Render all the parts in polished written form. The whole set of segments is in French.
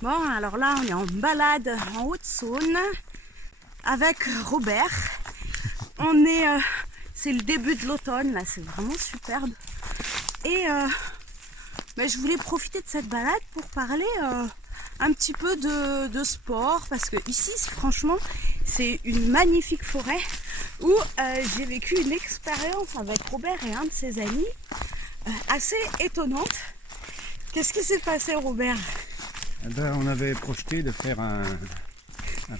Bon, alors là, on est en balade en Haute-Saône avec Robert. C'est le début de l'automne, là, c'est vraiment superbe. Et je voulais profiter de cette balade pour parler un petit peu de sport, parce que ici, franchement, c'est une magnifique forêt où j'ai vécu une expérience avec Robert et un de ses amis assez étonnante. Qu'est-ce qui s'est passé, Robert? Eh ben, on avait projeté de faire un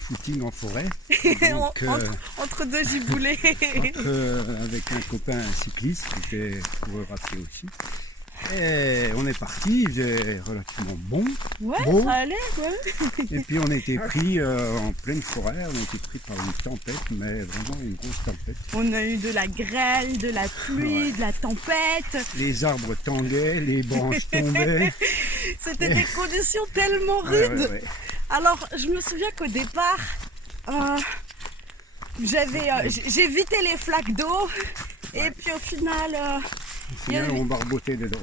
footing en forêt. Donc, entre deux giboulées. avec un copain cycliste qui était coureur à pied aussi. Et on est parti, il faisait relativement bon. Ouais, beau. ça allait, ouais. Et puis on a été pris en pleine forêt, on a été pris par une tempête, mais vraiment une grosse tempête. On a eu de la grêle, de la pluie, Ouais. de la tempête. Les arbres tanguaient, les branches tombaient. C'était des conditions tellement rudes. Ouais. Alors, je me souviens qu'au départ, j'évitais les flaques d'eau. Et puis au final, On barbotait dedans.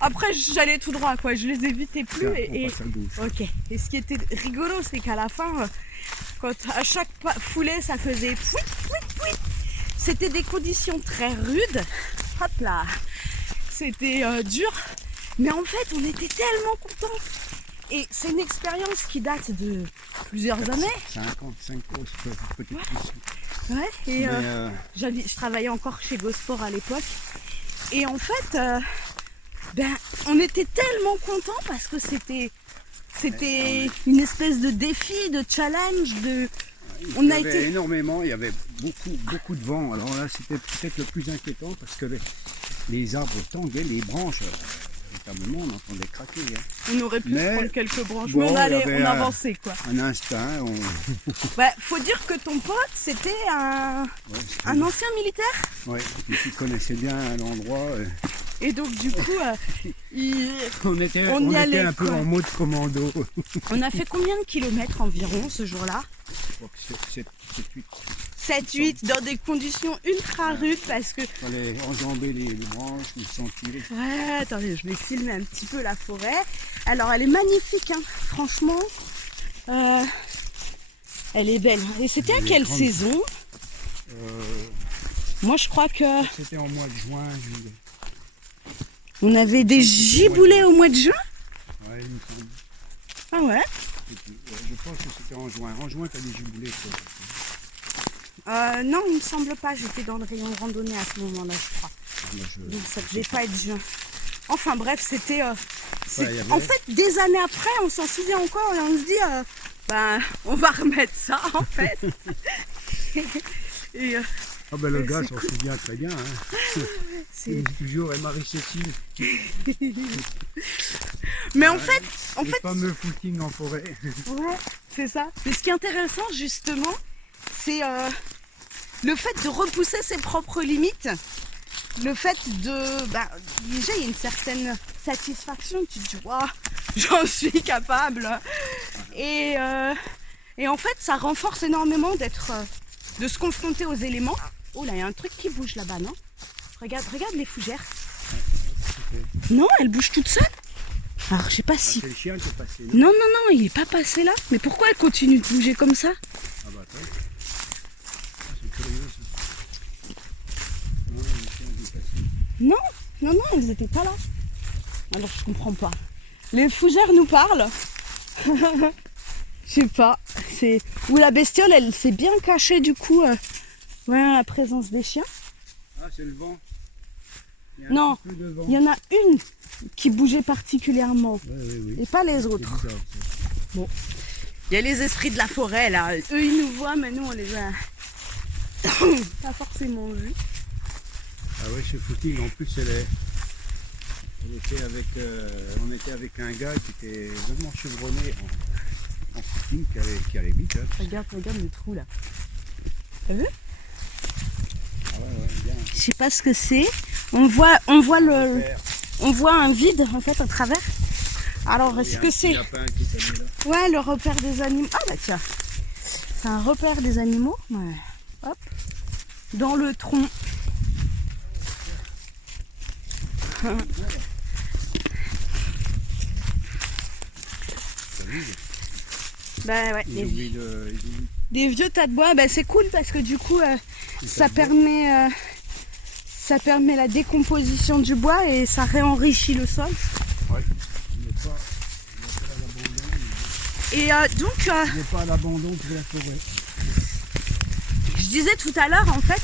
après j'allais tout droit, quoi. Je les évitais plus. Tiens, Et on passe à gauche. ok. Et ce qui était rigolo, c'est qu'à la fin, quand à chaque foulée, ça faisait pouit, pouit, pouit. C'était des conditions très rudes. Hop là. C'était dur. Mais en fait, on était tellement contents. Et c'est une expérience qui date de plusieurs années. 55 grosses petites pousses. Ouais. Et Mais, je travaillais encore chez Gosport à l'époque. Et en fait, on était tellement contents parce que c'était une espèce de défi, de challenge, il y avait énormément, il y avait beaucoup de vent. Alors là, c'était peut-être le plus inquiétant parce que les arbres tanguaient, les branches, véritablement, on entendait craquer. Hein. On aurait pu se prendre quelques branches, bon, mais on avançait, quoi. Un instinct. Faut dire que ton pote, c'était un ancien militaire. Oui, qui connaissait bien l'endroit. Et donc du coup, on était allait, un peu quoi. en mode commando. On a fait combien de kilomètres environ ce jour-là? Je crois que 7-8 dans des conditions ultra rudes parce que... Il fallait enjamber les branches, les sentiers. Ouais, attendez, je vais filmer un petit peu la forêt. Alors elle est magnifique, hein. Franchement. Elle est belle. Et c'était à quelle saison? Moi je crois que... C'était en mois de juin, juillet. On avait des giboulées au mois de juin? Ouais, il me semble. Ah ouais? Je pense que c'était en juin. En juin, tu as des giboulées. Non, il me semble pas. J'étais dans le rayon randonnée à ce moment-là, je crois. Donc ça devait pas être juin. Enfin bref, c'était... En fait, des années après, on s'en souvient encore et on se dit, on va remettre ça en fait. Et, le gars s'en souvient très bien. Hein. c'est... Il dit toujours, et Marie-Cécile. Mais en fait... Le fameux footing en forêt. Ouais, c'est ça. Mais ce qui est intéressant justement, c'est le fait de repousser ses propres limites. Le fait de... déjà, il y a une certaine satisfaction. Tu te dis, waouh, j'en suis capable. Et en fait, ça renforce énormément de se confronter aux éléments. Oh là, il y a un truc qui bouge là-bas, non? Regarde les fougères. Non, elle bouge toute seule. Alors, je sais pas si... C'est le chien qui est passé. Non, il est pas passé là. Mais pourquoi elle continue de bouger comme ça? Ah bah attends. C'est curieux ça. Non, le chien qui est passé. Non, elles étaient pas là. Alors, je comprends pas. Les fougères nous parlent. Je sais pas. Ou la bestiole, elle s'est bien cachée du coup. La présence des chiens. Ah, c'est le vent. Non, il y en a une qui bougeait particulièrement. Oui. Et pas les autres. C'est bizarre, ça. Bon. Il y a les esprits de la forêt là. Eux, ils nous voient, mais nous, on les a pas forcément vus. Ah ouais, ce footing, en plus, on était avec un gars qui était vraiment chevronné en footing, qui allait vite. Hein. Regarde le trou là. T'as vu? Ah ouais, bien. Je sais pas ce que c'est. On voit un vide en fait à travers. Alors est-ce que c'est... Ouais, le repère des animaux. Ah bah tiens. C'est un repère des animaux. Ouais. Hop. Dans le tronc. oui. Bah ouais, Ils oublient de... des vieux tas de bois, bah, c'est cool parce que du coup ça permet la décomposition du bois et ça réenrichit le sol. Ouais. Il n'est pas à l'abandon. Et donc, Il n'est pas à l'abandon pour la forêt. je disais tout à l'heure, en fait,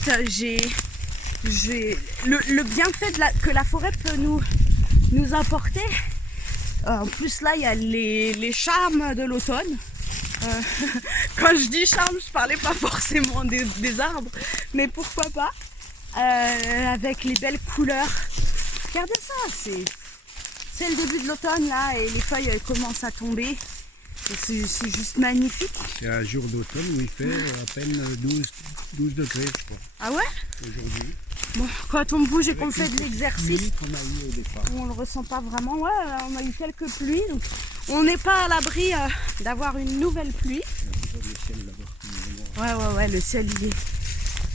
le bienfait que la forêt peut nous apporter. En plus, là, il y a les charmes de l'automne. Quand je dis charme, je parlais pas forcément des arbres, mais pourquoi pas, avec les belles couleurs. Regardez ça, c'est le début de l'automne là, et les feuilles commencent à tomber. C'est juste magnifique. C'est un jour d'automne où il fait à peine 12 degrés, je crois. Ah ouais? Aujourd'hui. Bon, quand on bouge et qu'on Avec fait de l'exercice, qu'on a eu au départ. on le ressent pas vraiment. Ouais, on a eu quelques pluies, donc on n'est pas à l'abri d'avoir une nouvelle pluie. Il y a le ciel là-bas. Ouais, le ciel,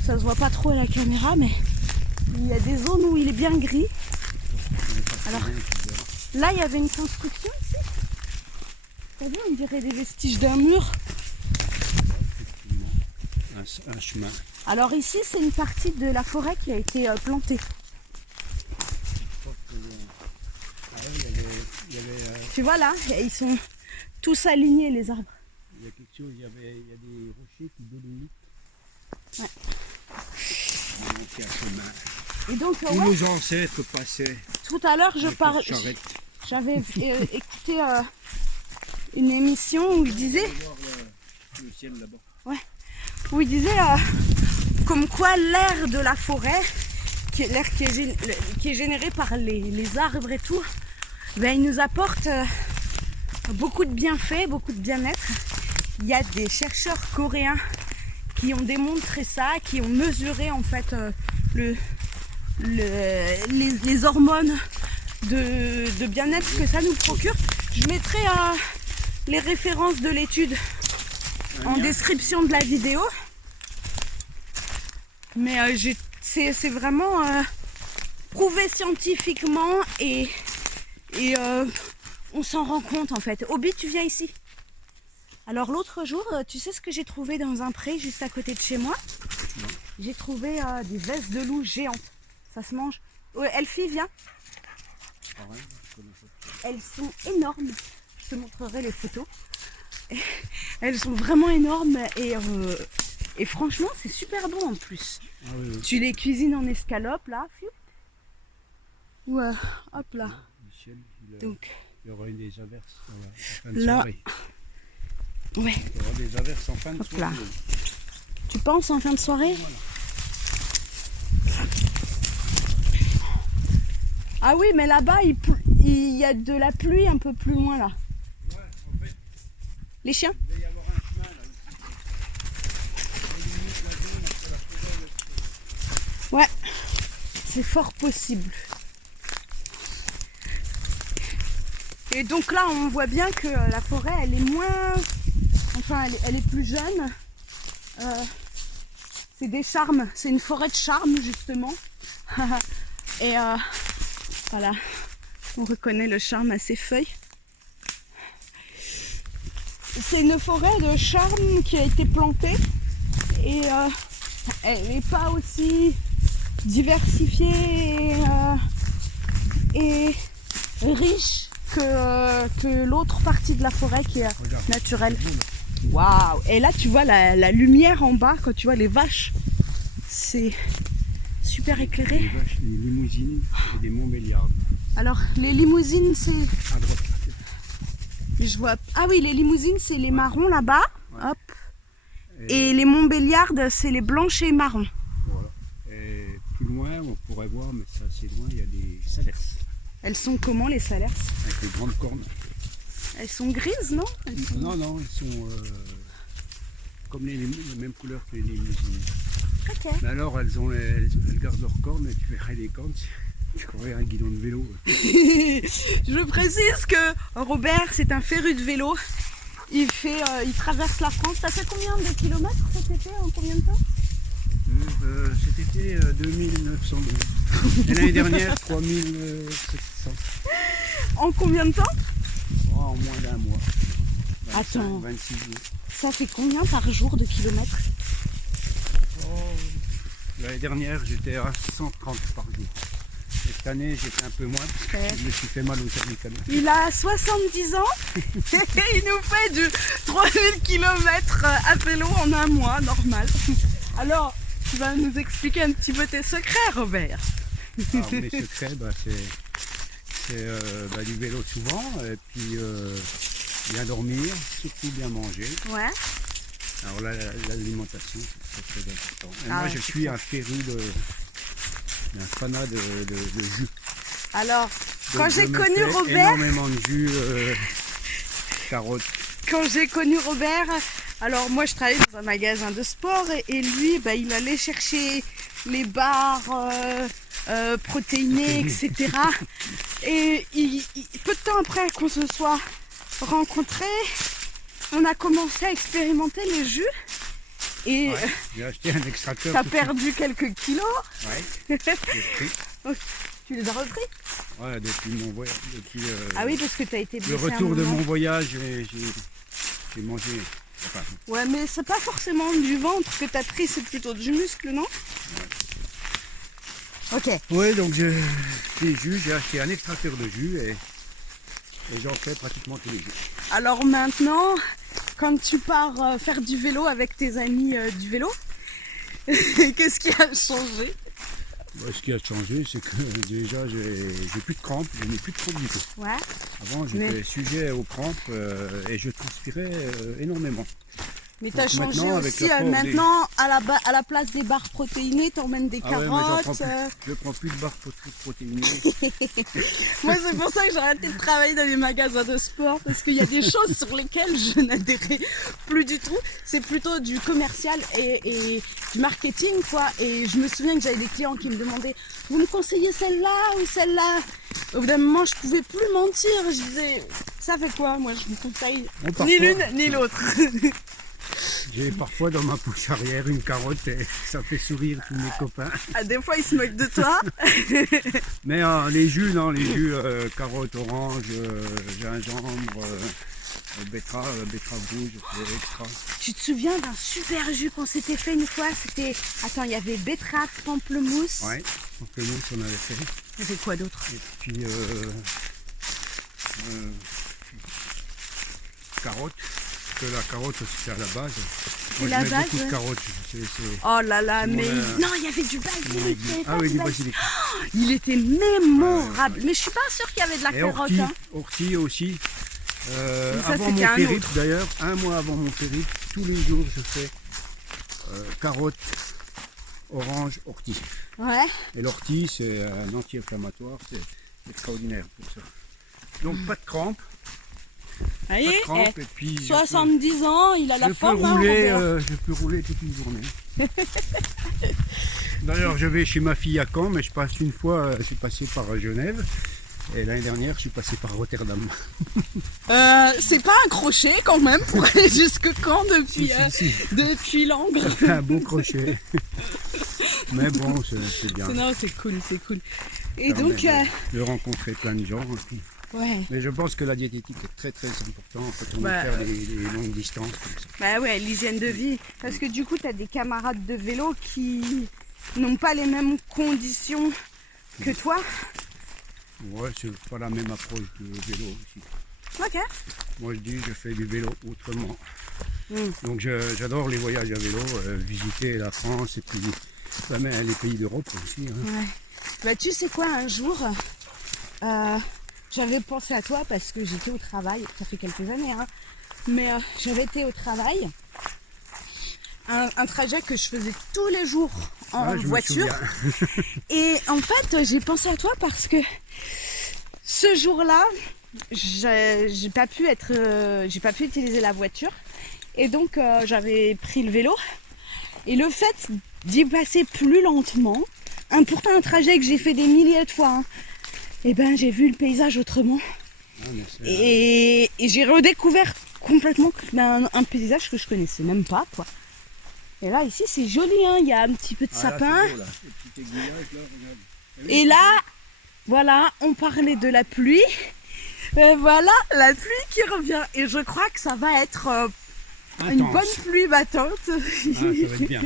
ça se voit pas trop à la caméra, mais il y a des zones où il est bien gris. Alors, là, il y avait une construction ici. T'as vu, on dirait des vestiges d'un mur. Un chemin. Alors ici, c'est une partie de la forêt qui a été plantée. Tu vois là, ils sont tous alignés les arbres. Il y a quelque chose, il y a des rochers qui délimitent. Ouais. Donc il y a un chemin. Et donc, Où nos ancêtres passaient. Tout à l'heure, j'avais écouté une émission où il disait, Le ciel là-bas. où il disait comme quoi l'air de la forêt, l'air qui est généré par les arbres et tout, ben, il nous apporte beaucoup de bienfaits, beaucoup de bien-être. Il y a des chercheurs coréens qui ont démontré ça, qui ont mesuré en fait les hormones de bien-être que ça nous procure. Je mettrai les références de l'étude en description de la vidéo. Mais c'est vraiment prouvé scientifiquement et on s'en rend compte en fait. Obi, tu viens ici. Alors l'autre jour, tu sais ce que j'ai trouvé dans un pré juste à côté de chez moi? J'ai trouvé des vesses de loup géantes. Ça se mange. Elfie, viens. Elles sont énormes. Je te montrerai les photos. Elles sont vraiment énormes et franchement, c'est super bon en plus. Ah, oui. Tu les cuisines en escalope là. Ou hop là. Michel, Donc, il y aura des averses en fin de soirée. Ouais. Il y aura des averses en fin de soirée. Là. Tu penses en fin de soirée? Voilà. Ah oui, mais là-bas, il y a de la pluie un peu plus loin là. Ouais, en fait, les chiens? il va y avoir un chemin là. Ouais, c'est fort possible. Et donc là, on voit bien que la forêt, elle est moins... Enfin, elle est plus jeune. C'est des charmes. C'est une forêt de charme, justement. Et voilà, on reconnaît le charme à ses feuilles. C'est une forêt de charme qui a été plantée. Et elle n'est pas aussi diversifiée et riche que l'autre partie de la forêt qui est naturelle. Waouh! Et là, tu vois la lumière en bas, quand tu vois les vaches, c'est super éclairé. Les vaches, les limousines et des Montbéliardes. Alors, les limousines, c'est... À droite. Je vois... Ah oui, les limousines, c'est les marrons là-bas. Ouais. Hop. Et les Montbéliardes, c'est les blanches et marrons. Voilà. Et plus loin, on pourrait voir, mais c'est assez loin, il y a des salers. Elles sont comment, les salers? Avec les grandes cornes. Elles sont grises, non? Non, ils sont comme les mêmes couleurs que les limousines. Ok. Mais alors, elles gardent leurs cornes et tu verrais les cornes, tu aurais un guidon de vélo. Je précise que Robert, c'est un féru de vélo. Il traverse la France. T'as fait combien de kilomètres cet été? En combien de temps? Cet été, 2912. Et l'année dernière, 3700. En combien de temps? Oh, en moins d'un mois. Attends, 26 jours. ça fait combien par jour de kilomètres? L'année dernière, j'étais à 130 par jour. Et cette année, j'étais un peu moins parce que je me suis fait mal au cervical. Il a 70 ans et il nous fait du 3000 km à vélo en un mois, normal. Alors, tu vas nous expliquer un petit peu tes secrets, Robert. Alors, mes secrets, c'est du vélo souvent, et puis bien dormir, surtout bien manger. Ouais. Alors là, l'alimentation, c'est très très important. Et Ah moi, ouais, je c'est suis clair. un fanat de jus. Alors, Donc, quand je j'ai me connu fais Robert, énormément de jus, carottes. quand j'ai connu Robert, alors moi je travaillais dans un magasin de sport et lui, il allait chercher les barres protéinées, etc. Et peu de temps après qu'on se soit rencontrés, on a commencé à expérimenter les jus. Et Ouais, j'ai acheté un extracteur. t'as tout de suite. perdu quelques kilos. Ouais, j'ai pris. Tu les as repris? Ouais, depuis mon voyage. Depuis, Ah oui, parce que t'as été blessé le un retour de moment. mon voyage, j'ai mangé. Enfin, Ouais, mais c'est pas forcément du ventre que t'as pris, c'est plutôt du muscle, non? Ok. oui, donc j'ai acheté un extracteur de jus et j'en fais pratiquement tous les jours. Alors maintenant, quand tu pars faire du vélo avec tes amis du vélo, qu'est-ce qui a changé? Ce qui a changé, c'est que déjà j'ai plus de crampes, je n'ai plus de crampes du tout. Ouais. Avant, j'étais sujet aux crampes et je transpirais énormément. Mais t'as Donc changé maintenant, avec aussi, l'apport des- maintenant à la place des barres protéinées, t'emmènes des Ah ouais, mais j'en carottes. prends plus. Je prends plus de barres protéinées. Moi c'est pour ça que j'ai arrêté de travailler dans les magasins de sport, parce qu'il y a des choses sur lesquelles je n'adhérais plus du tout. C'est plutôt du commercial et du marketing, quoi. Et je me souviens que j'avais des clients qui me demandaient: vous me conseillez celle-là ou celle-là? Au bout d'un moment, je pouvais plus mentir. Je disais: ça fait quoi? Moi je vous conseille Bon, ni parfois- l'une ni l'autre. J'ai parfois dans ma poche arrière une carotte et ça fait sourire tous mes copains. Ah, des fois ils se moquent de toi. Mais les jus, non, les jus carottes, orange, gingembre, betterave rouge, c'est extra. Tu te souviens d'un super jus qu'on s'était fait une fois? C'était, attends, il y avait betterave, pamplemousse. Ouais, pamplemousse on avait fait. Il y avait quoi d'autre? Et puis carotte, parce que la carotte c'est à la base. C'est Moi, la je mets base, beaucoup ouais. de carottes. Oh là là, Mon, mais euh, non, il y avait du basilic. il y avait Ah pas oui, du du basilic. basilic. Il était mémorable, mais je suis pas sûre qu'il y avait de la Et carotte. ortie, Hein. ortie aussi. Mais ça, Avant c'était mon un périple autre. d'ailleurs, un mois avant mon périple, tous les jours je fais carottes, orange, ortie. Ouais. Et l'ortie c'est un anti-inflammatoire, c'est extraordinaire pour ça. Donc pas de crampes, Vous voyez, pas de crampes et puis 70 ans, il a la je peux forme. hein, rouler, Robert. je peux rouler toute une journée. D'ailleurs je vais chez ma fille à Caen, mais je passe une fois, je suis passé par Genève. Et l'année dernière, je suis passé par Rotterdam. C'est pas un crochet quand même pour aller jusque quand depuis, Si. depuis Langres. Un beau crochet. Mais bon, c'est bien. Non, c'est cool, c'est cool. Et Ça permet donc, de rencontrer plein de gens. Et puis- ouais. Mais je pense que la diététique est très très importante quand on veut Bah, faire des longues distances comme ça. Bah ouais, l'hygiène de vie. Parce que du coup, tu as des camarades de vélo qui n'ont pas les mêmes conditions que toi. Ouais, c'est pas la même approche du vélo aussi. Ok. Moi je dis, je fais du vélo autrement. Mm. Donc j'adore les voyages à vélo, visiter la France et puis même les pays d'Europe aussi. Hein. Ouais. Bah tu sais quoi, un jour, j'avais pensé à toi parce que j'étais au travail, ça fait quelques années, hein, mais j'avais été au travail. Un trajet que je faisais tous les jours en Ah, je me voiture. souviens. Et en fait, j'ai pensé à toi parce que ce jour-là, j'ai pas pu utiliser la voiture. Et donc, j'avais pris le vélo. Et le fait d'y passer plus lentement, pourtant un trajet que j'ai fait des milliers de fois, hein, et ben j'ai vu le paysage autrement. Ah, mais c'est- Et j'ai redécouvert complètement un paysage que je connaissais même pas, quoi. Et là, ici, c'est joli, hein. Il y a un petit peu de Ah, là, sapin. c'est beau, là. Les petits aiguillages, là, regarde. Et là, voilà, on parlait de la pluie. Et voilà, la pluie qui revient. Et je crois que ça va être une Intense. bonne pluie battante. Ah, ça va être bien.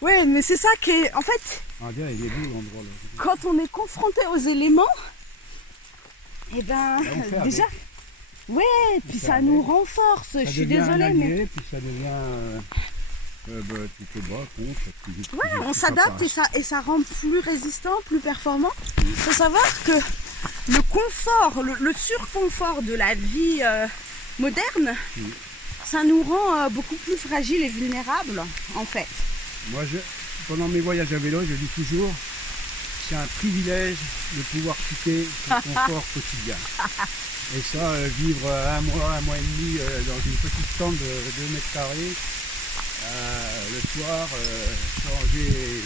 Ouais, mais c'est ça qui est... En fait, Ah, bien, il est beau l'endroit là. quand on est confronté aux éléments, et ben, on fait déjà... avec. Ouais, puis fait ça avec. nous renforce. Je suis devient un désolée, allié, mais... puis ça devient tu te bats contre. Ouais, on s'adapte et ça rend plus résistant, plus performant. Il faut savoir que le confort, le surconfort de la vie moderne, ça nous rend beaucoup plus fragiles et vulnérables, en fait. Moi, pendant mes voyages à vélo, je dis toujours, c'est un privilège de pouvoir quitter son confort quotidien. Et ça, vivre un mois et demi dans une petite chambre de 2 mètres carrés, le soir, changer,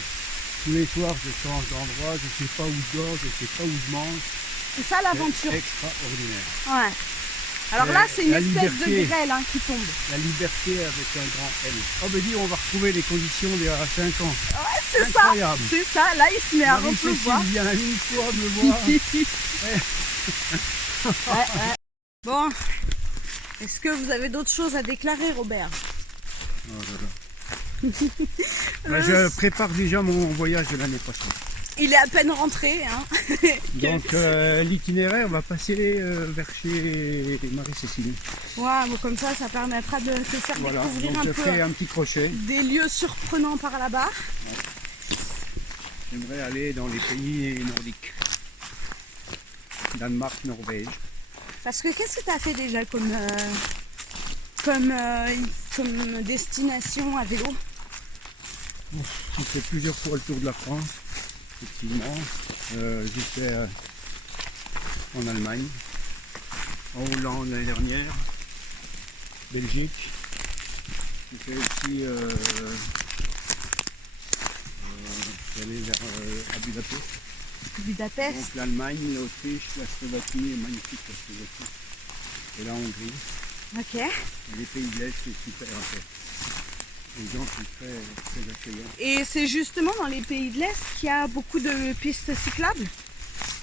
tous les soirs je change d'endroit, je ne sais pas où je dors, je ne sais pas où je mange. C'est ça l'aventure. C'est extraordinaire. Ouais. Alors là, c'est une la espèce liberté. de grêle qui tombe. La liberté avec un grand L. Oh ben dis, on va retrouver les conditions d'il y a 5 ans. Ouais, c'est ça. Incroyable. C'est ça. Là, il se met à Marie-Cécile repleuvoir. vient une fois me voir. Ouais. Bon, est-ce que vous avez d'autres choses à déclarer, Robert? Oh là là. Bah, je prépare déjà mon voyage de l'année prochaine. Il est à peine rentré. Hein. Donc l'itinéraire va passer vers chez Marie-Cécile. Ouais, bon, comme ça permettra de te faire Voilà, découvrir donc un je peu fais un petit crochet. des lieux surprenants par là-bas. J'aimerais aller dans les pays nordiques. Danemark, Norvège. Parce que qu'est-ce que tu as fait déjà comme destination à vélo? J'ai fait plusieurs fois le tour de la France, effectivement. J'ai fait en Allemagne, en Hollande l'année dernière, Belgique. J'ai fait aussi aller vers à Budapest. Budapest. Donc l'Allemagne, l'Autriche, la Slovaquie, est magnifique la Slovaquie. Et la Hongrie. Ok. Et les pays de l'Est, c'est super en fait. Les gens sont très, très accueillants. Et c'est justement dans les pays de l'Est qu'il y a beaucoup de pistes cyclables?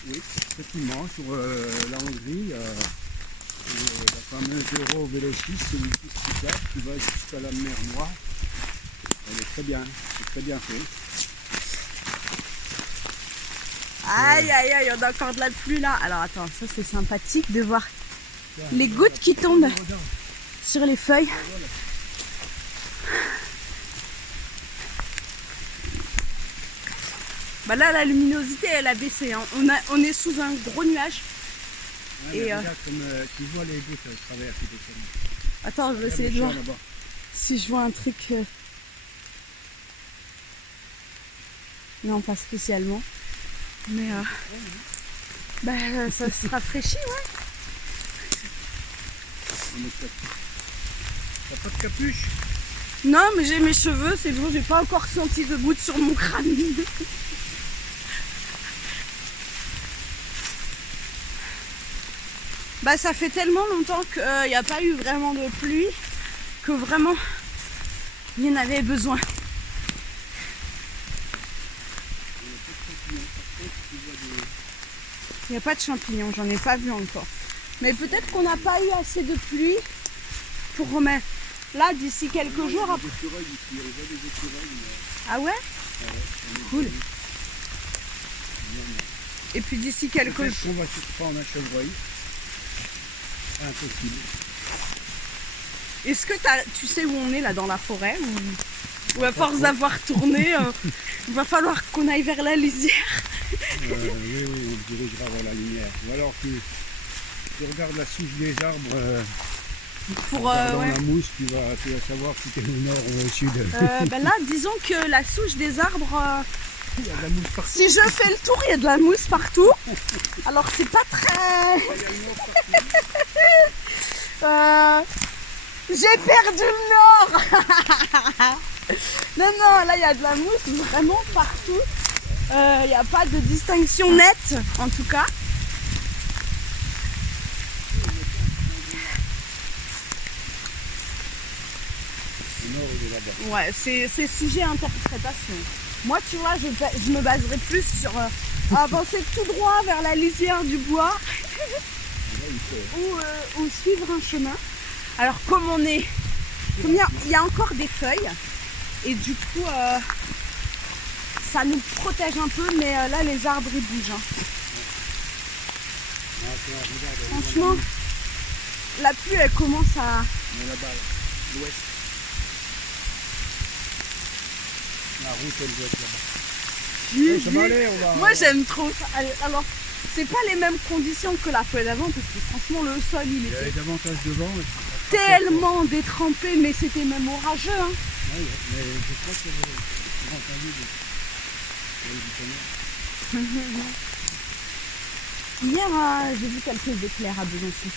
Oui, effectivement, sur la Hongrie, la fameuse Euro Vélo 6, c'est une piste cyclable qui va jusqu'à la mer Noire. Elle est très bien, c'est très bien fait. Aïe, on a encore de la pluie là. Alors attends, ça c'est sympathique de voir les gouttes qui tombent sur les feuilles. Bah là, la luminosité elle a baissé. Hein. On est sous un gros nuage. Ouais, Et regarde comme tu vois les gouttes à travers qui descendent. Attends, je vais essayer de voir si je vois un truc. Non, pas spécialement. Mais ça se rafraîchit, ouais. T'as pas de capuche? Non, mais j'ai mes cheveux, c'est bon, j'ai pas encore senti de gouttes sur mon crâne. Bah ça fait tellement longtemps qu'il n'y a pas eu vraiment de pluie que vraiment il y en avait besoin. Il n'y a pas de champignons, j'en ai pas vu encore. Mais peut-être qu'on n'a pas eu assez de pluie pour remettre. Là, d'ici quelques jours. Après... Ah ouais? Cool. Et puis d'ici quelques jours. On va se prendre un chevreuil. Impossible. Est-ce que tu sais où on est là dans la forêt ou à force d'avoir tourné, il va falloir qu'on aille vers la lisière? Oui, on dirigera vers la lumière. Ou alors tu regardes la souche des arbres. Dans la mousse, tu vas savoir si tu es au nord ou au sud. Là, disons que la souche des arbres, il y a de la mousse partout. si je fais le tour, il y a de la mousse partout. Alors c'est pas très... J'ai perdu le nord. Non, là il y a de la mousse vraiment partout. Il n'y a pas de distinction nette, en tout cas. Ouais, c'est sujet à interprétation. Moi, tu vois, je me baserais plus sur avancer tout droit vers la lisière du bois ou suivre un chemin. Alors comme il y a encore des feuilles et du coup ça nous protège un peu, mais là les arbres ils bougent. Hein. Franchement, la pluie elle commence à... On est là-bas, l'ouest. La route elle doit être là-bas. Ça va aller, on va... Moi j'aime trop ça. Alors c'est pas les mêmes conditions que la fois d'avant parce que franchement le sol il Il y avait était davantage de vent. tellement détrempé, mais c'était même orageux. Hein. Oui, mais je crois que j'ai entendu du tonnerre. Hier j'ai vu quelques éclairs à Besançon.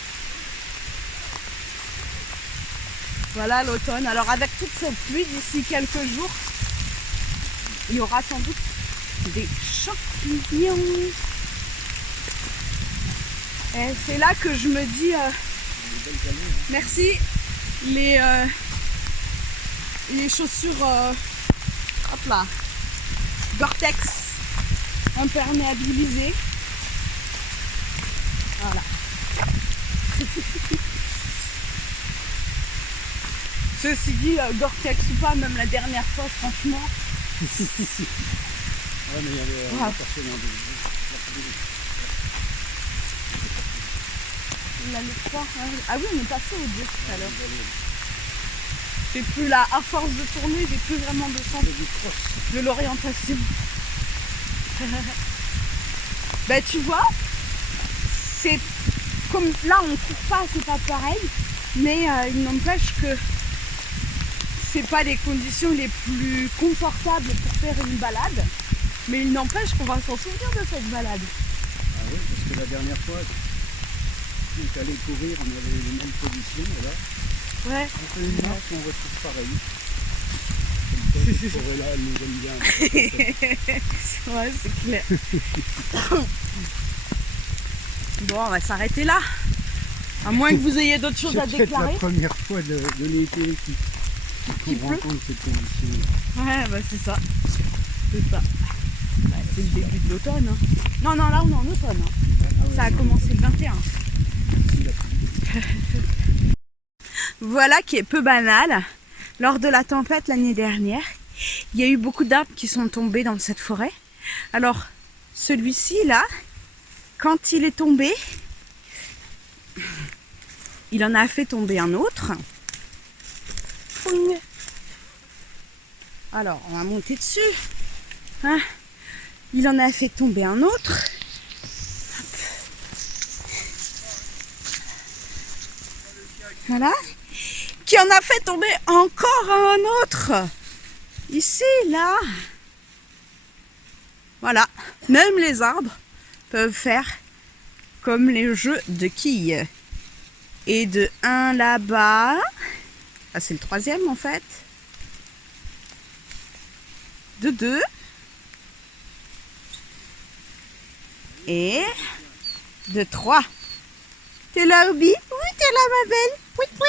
Voilà l'automne. Alors avec toute cette pluie, d'ici quelques jours, il y aura sans doute des champignons. Et c'est là que je me dis, merci, les chaussures, hop là, Gore-Tex imperméabilisées. Voilà. Ceci dit, Gore-Tex ou pas, même la dernière fois, franchement. Ouais, mais il y avait personne en dessous. Le 3, ah oui, on est passé au 2 tout à l'heure. J'ai plus là, à force de tourner, j'ai plus vraiment de sens de l'orientation. Ben tu vois, c'est comme là on court pas, c'est pas pareil, mais il n'empêche que c'est pas les conditions les plus confortables pour faire une balade, mais il n'empêche qu'on va s'en souvenir de cette balade. Ah oui, parce que la dernière fois, on est allé courir, on avait les mêmes positions, et là, Ouais. on fait une marche, on retrouve pareil. Comme ça, cette forêt-là, elle nous aime bien. Ouais, c'est clair. Bon, on va s'arrêter là. À moins que vous ayez d'autres choses à C'est peut-être déclarer. la première fois de l'été qu'on rencontre ces conditions. Ouais, bah c'est ça. C'est ça. Bah, c'est le début de l'automne. Hein. Non, là on est en automne. Hein. Ah ouais, Ça a commencé le 21. Voilà qui est peu banal. Lors de la tempête l'année dernière, il y a eu beaucoup d'arbres qui sont tombés dans cette forêt. Alors, celui-ci là, quand il est tombé, il en a fait tomber un autre. Alors, on va monter dessus. Hein, il en a fait tomber un autre. Voilà. Qui en a fait tomber encore un autre. Ici, là. Voilà. Même les arbres peuvent faire comme les jeux de quilles. Et de 1 là-bas. Ah, c'est le 3e en fait. De 2. Et de 3. T'es là, Obi? Oui, t'es là, ma belle. Oui, oui.